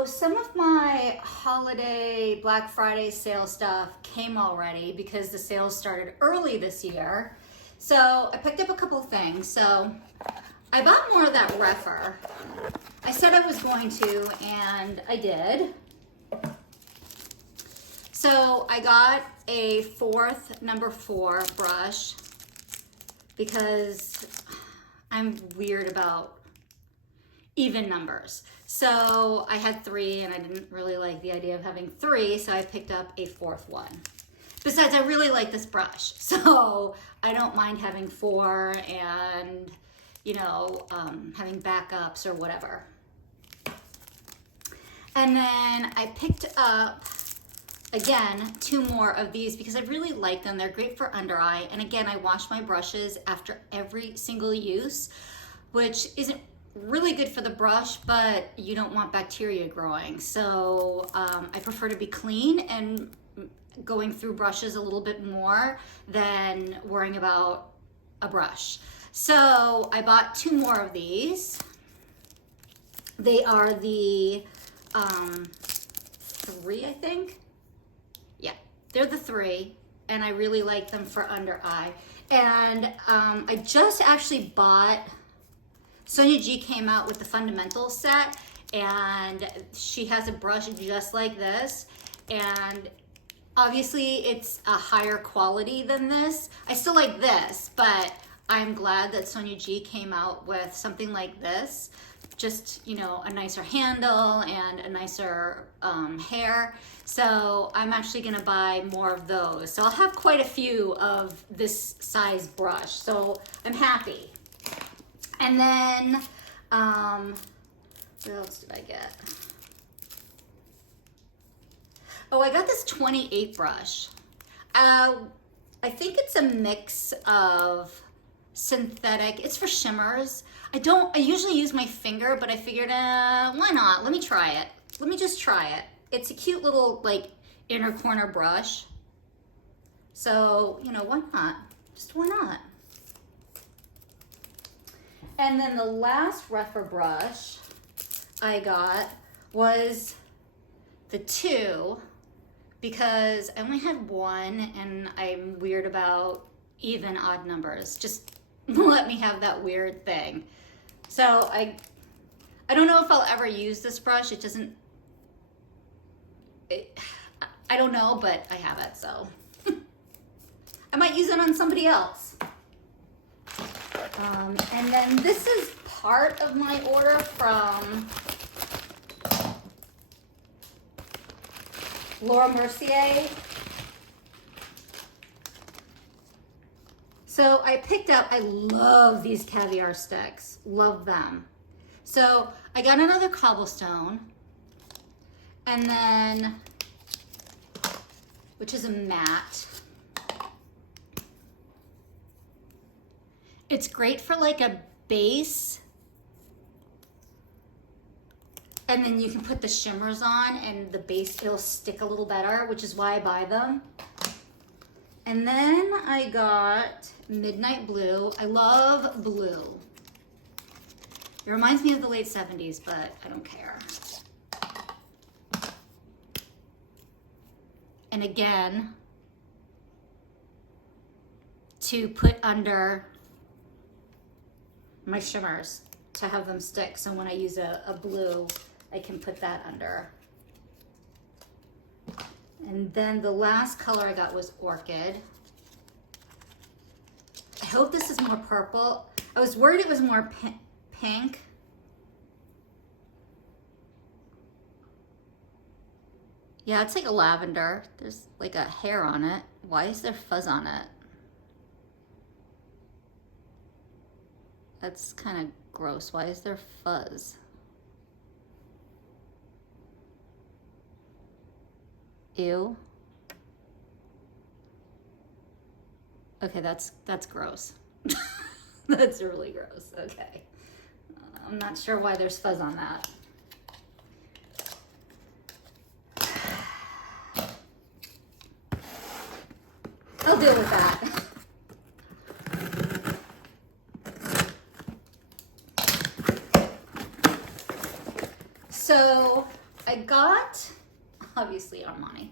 So some of my holiday Black Friday sale stuff came already because the sales started early this year. So I picked up a couple things. So I bought more of that Rephr. I said I was going to, and I did. So I got a number 4 brush because I'm weird about even numbers. So I had 3 and I didn't really like the idea of having 3, so I picked up a 4th one. Besides, I really like this brush, so I don't mind having 4 and, you know, having backups or whatever. And then I picked up, again, 2 more of these because I really like them. They're great for under eye. And again, I wash my brushes after every single use, which isn't really good for the brush, but you don't want bacteria growing. So I prefer to be clean and going through brushes a little bit more than worrying about a brush. So I bought 2 more of these. They are the 3, I think. Yeah, they're the 3, and I really like them for under eye. And I just actually bought, Sonia G came out with the Fundamentals set, and she has a brush just like this, and obviously it's a higher quality than this. I still like this, but I'm glad that Sonia G came out with something like this. Just, you know, a nicer handle and a nicer hair. So I'm actually gonna buy more of those. So I'll have quite a few of this size brush. So I'm happy. And then, what else did I get? Oh, I got this 28 brush. I think it's a mix of synthetic. It's for shimmers. I usually use my finger, but I figured, why not? Let me try it. Let me just try it. It's a cute little, like, inner corner brush. So, you know, why not? Just why not? And then the last Rephr brush I got was the 2, because I only had 1 and I'm weird about even odd numbers. Just let me have that weird thing. So I don't know if I'll ever use this brush. It doesn't, I don't know, but I have it, so. I might use it on somebody else. And then this is part of my order from Laura Mercier. So I picked up, I love these caviar sticks, love them. So I got another cobblestone, and then, which is a matte. It's great for like a base, and then you can put the shimmers on and the base, it'll stick a little better, which is why I buy them. And then I got Midnight Blue. I love blue. It reminds me of the late 70s, but I don't care. And again, to put under my shimmers to have them stick. So when I use a blue, I can put that under. And then the last color I got was Orchid. I hope this is more purple. I was worried it was more pink. Yeah, it's like a lavender. There's like a hair on it. Why is there fuzz on it? That's kind of gross. Why is there fuzz? Ew. Okay, that's gross. That's really gross. Okay. I'm not sure why there's fuzz on that. I'll deal with that. So I got, obviously Armani.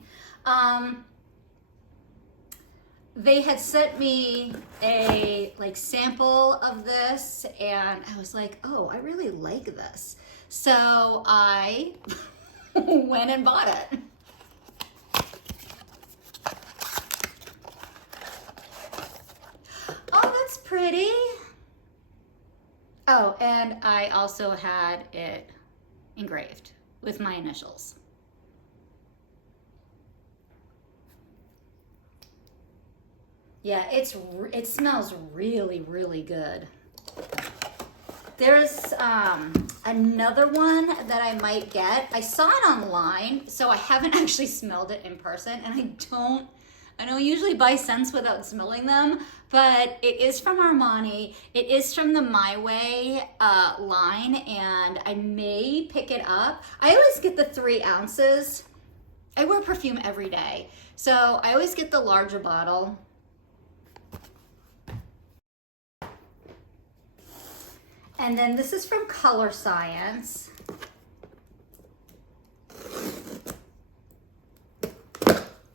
They had sent me a like sample of this and I was like, oh, I really like this. So I went and bought it. Oh, that's pretty. Oh, and I also had it engraved with my initials. Yeah, it smells really, really good. There's another one that I might get. I saw it online, so I haven't actually smelled it in person, and I don't usually buy scents without smelling them, but it is from Armani. It is from the My Way line, and I may pick it up. I always get the 3 ounces. I wear perfume every day, so I always get the larger bottle. And then this is from Color Science.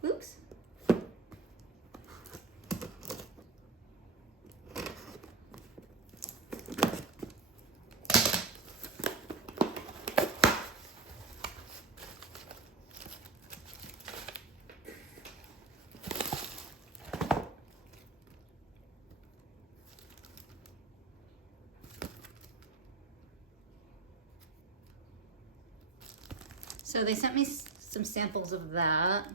Oops. So they sent me some samples of that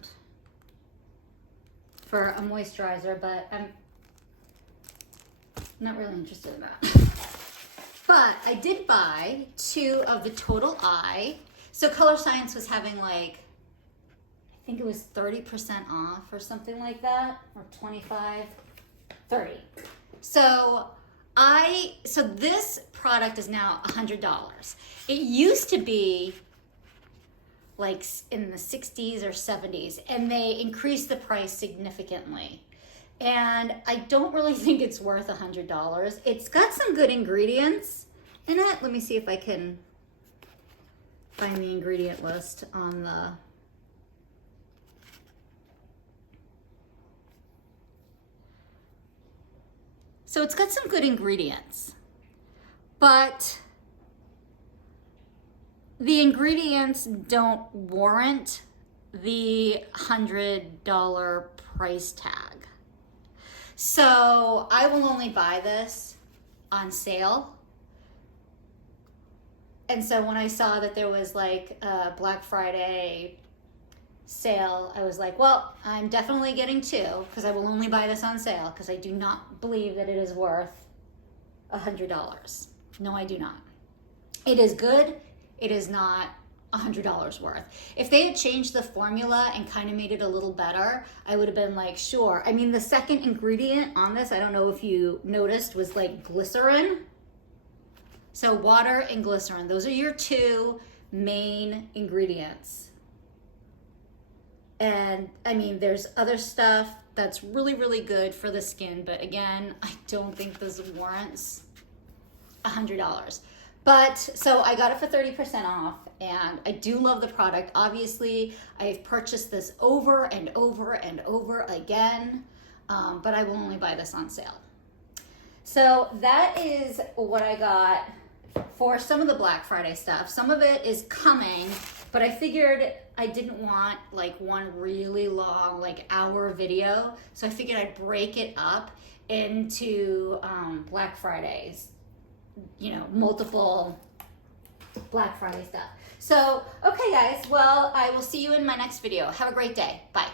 for a moisturizer, but I'm not really interested in that. But I did buy 2 of the Total Eye. So Color Science was having like, I think it was 30% off or something like that, or 25, 30. So this product is now $100. It used to be like in the 60s or 70s, and they increased the price significantly. And I don't really think it's worth $100. It's got some good ingredients in it. Let me see if I can find the ingredient list on the... So it's got some good ingredients, but the ingredients don't warrant the $100 price tag. So I will only buy this on sale. And so when I saw that there was like a Black Friday sale, I was like, well, I'm definitely getting 2 because I will only buy this on sale because I do not believe that it is worth $100. No, I do not. It is good. It is not $100 worth. If they had changed the formula and kind of made it a little better, I would have been like, sure. I mean, the second ingredient on this, I don't know if you noticed, was like glycerin. So water and glycerin, those are your 2 main ingredients. And I mean, there's other stuff that's really, really good for the skin, but again, I don't think this warrants $100. But so I got it for 30% off, and I do love the product. Obviously, I've purchased this over and over and over again, but I will only buy this on sale. So that is what I got for some of the Black Friday stuff. Some of it is coming, but I figured I didn't want like one really long, like hour video. So I figured I'd break it up into Black Fridays, you know, multiple Black Friday stuff. So, okay guys, well, I will see you in my next video. Have a great day. Bye.